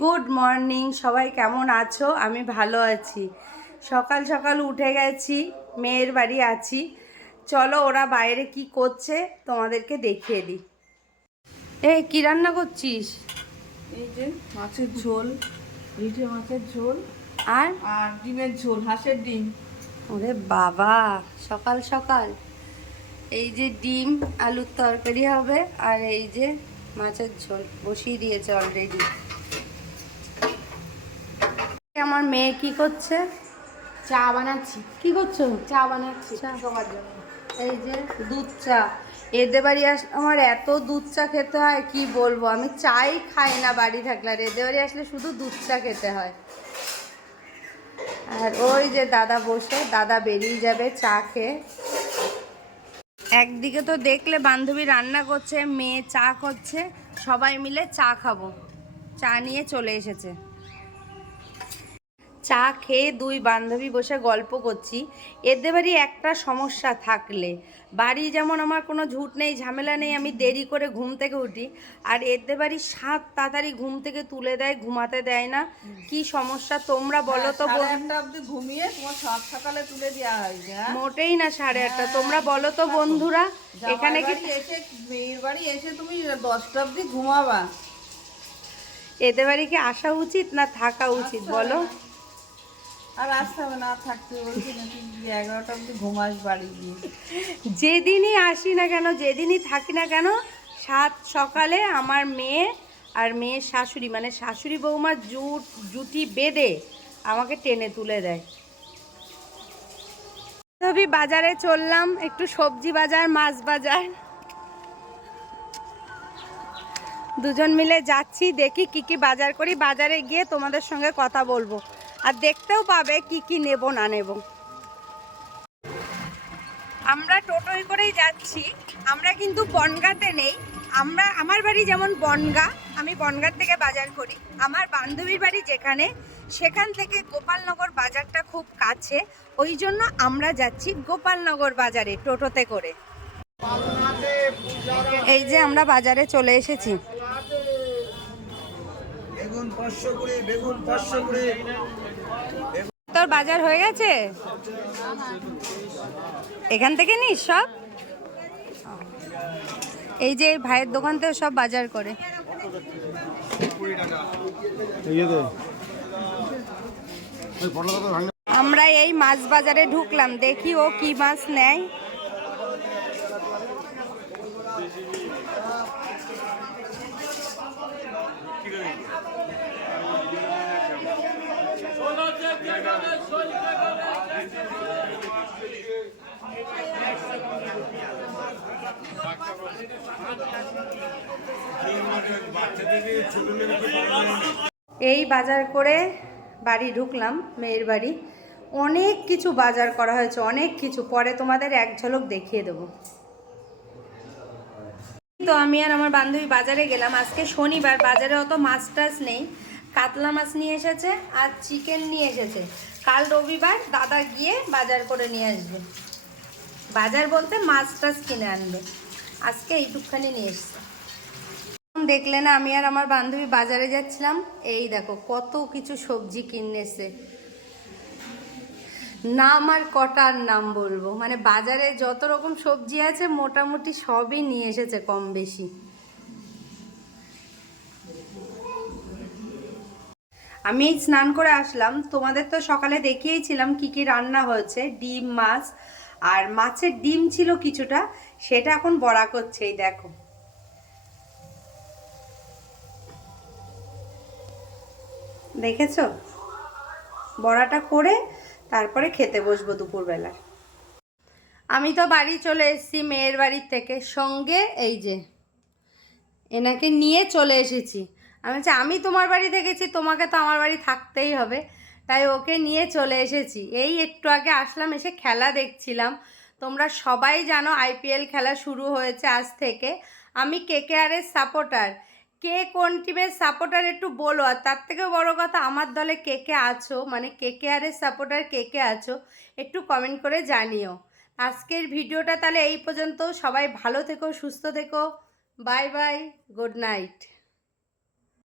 Good morning সবাই কেমন আছো? আমি ভালো আছি। সকাল সকাল উঠে গেছি মেয়ের বাড়ি আছি। চলো ওরা বাইরে কি করছে তোমাদেরকে দেখিয়ে দিই। এ কি রান্না করছিস? এই যে মাছের ঝোল রিঠে মাছের ঝোল আর? আর ডিমের ঝোল হাঁসের ডিম। ওরে বাবা সকাল সকাল। এই যে ডিম আলুর তরকারি হবে আর এই যে মাছের ঝোল বসিয়ে দিয়েছে অলরেডি আমার মেয়ে কি করছে? চা বানাচ্ছি। কি করছ? চা বানাচ্ছি সবার জন্য। এই যে দুধ চা। এদের বাড়ি আস আমার এত দুধ চা খেতে হয় কি বলব? আমি চাই খাই না বাড়ি থাকলে। আর এদের বাড়ি আসলে শুধু দুধ চা খেতে হয়। আর ওই যে দাদা বসে দাদা বেরিয়ে যাবে চা খেয়ে। একদিকে তো দেখলে বান্ধবী রান্না করছে মেয়ে চা করছে সবাই মিলে চা খাব। চা নিয়ে চলে এসেছে। চা খেয়ে দুই বান্ধবী বসে গল্প করছি। এদের বাড়ি একটা সমস্যা থাকলে। বাড়ি যেমন আমার কোনো ঝুট নেই ঝামেলা নেই আমি দেরি করে ঘুম থেকে উঠি। আর এদের বাড়ি সাত তাড়াতাড়ি ঘুম থেকে তুলে দেয় ঘুমাতে দেয় না। কি সমস্যা তোমরা বলো তো অবধি ঘুমিয়ে তোমার সাত সকালে তুলে দেওয়া হয় হ্যাঁ? মোটেই না সাড়ে আটটা। তোমরা বলো তো বন্ধুরা এখানে কি এসে মেয়ের বাড়ি এসে তুমি দশটা অবধি ঘুমাবা। এদের বাড়ি কি আসা উচিত না থাকা উচিত? বলো। আর না থাকতে এগারোটা অবধি ঘুমাস বাড়ি গিয়ে। যেদিনই আসি না কেন, যেদিনই থাকি না কেন, সাত সকালে আমার মেয়ে আর মেয়ের শাশুড়ি মানে শাশুড়ি বৌমার জুট, জুটি বেঁধে আমাকে টেনে তুলে দেয়। তবে বাজারে চললাম, একটু সবজি বাজার, মাছ বাজার। দুজন মিলে যাচ্ছি, দেখি কি কি বাজার করি। বাজারে গিয়ে তোমাদের সঙ্গে কথা বলব। আর দেখতেও পাবে কি কি নেব, না নেব। আমরা টোটোয় করেই যাচ্ছি। আমরা কিন্তু বনগাঁতে নেই। আমরা, আমার বাড়ি যেমন বনগা, আমি বনগাঁ থেকে বাজার করি। আমার বান্ধবীর বাড়ি যেখানে, সেখান থেকে গোপালনগর বাজারটা খুব কাছে। ওই জন্য আমরা যাচ্ছি গোপালনগর বাজারে টোটোতে করে। এই যে আমরা বাজারে চলে এসেছি। বেগুন পাঁচশো করে বেগুন পাঁচশো করে তোর বাজার হয়ে গেছে? এখান থেকে নিস সব? এই যে এই ভাইয়ের দোকান থেকে সব বাজার করে। আমরা এই মাছ বাজারে ঢুকলাম দেখি ও কি মাছ নেয়। এই বাজার করে বাড়ি ঢুকলাম, মেয়ের বাড়ি। অনেক কিছু বাজার করা হয়েছে, অনেক কিছু। পরে তোমাদের এক ঝলক দেখিয়ে দেবো। তো আমি আর আমার বান্ধবী বাজারে গেলাম। আজকে শনিবার, বাজারে অত মাছ টাছ নেই। কাতলা মাছ নিয়ে এসেছে আর চিকেন নিয়ে এসেছে। কাল রবিবার দাদা গিয়ে বাজার করে নিয়ে আসবে। বাজার বলতে মাছ টাছ কিনে আনবে। আজকে এইটুকখানি নিয়ে এসছে। দেখলে না, আমি আর আমার বান্ধবী বাজারে যাচ্ছিলাম। এই দেখো, কত কিছু সবজি কিনেছে। নাম আর কটার নাম বলব? মানে বাজারে যত রকম সবজি আছে, মোটামুটি সবই নিয়ে এসেছে কম বেশি। আমি স্নান করে আসলাম। তোমাদের তো সকালে দেখিয়েছিলাম কি কি রান্না হয়েছে। ডিম, মাছ, আর মাছের ডিম ছিল কিছুটা, সেটা এখন বড়া করছে, এই দেখো। দেখেছ? বড়াটা করে তারপরে খেতে বসবো দুপুরবেলা। আমি তো বাড়ি চলে এসেছি মেয়ের বাড়ির থেকে। সঙ্গে এই যে, এনাকে নিয়ে চলে এসেছি। আমি বলছি, আমি তোমার বাড়ি দেখেছি, তোমাকে তো আমার বাড়ি থাকতেই হবে। তাই ওকে নিয়ে চলে এসেছি। এই একটু আগে আসলাম, এসে খেলা দেখছিলাম। তোমরা সবাই জানো আইপিএল খেলা শুরু হয়েছে আজ থেকে। আমি কেকেআরের সাপোর্টার কে কোন টিমের সাপোর্টার একটু বলো? আর তার থেকে বড় কথা, আমার দলে কে কে আছো? মানে কে কে আরের সাপোর্টার কে কে আছো? একটু কমেন্ট করে জানিও। আজকের ভিডিওটা তাহলে এই পর্যন্ত। সবাই ভালো থেকো, সুস্থ থেকো। Bye bye, good night.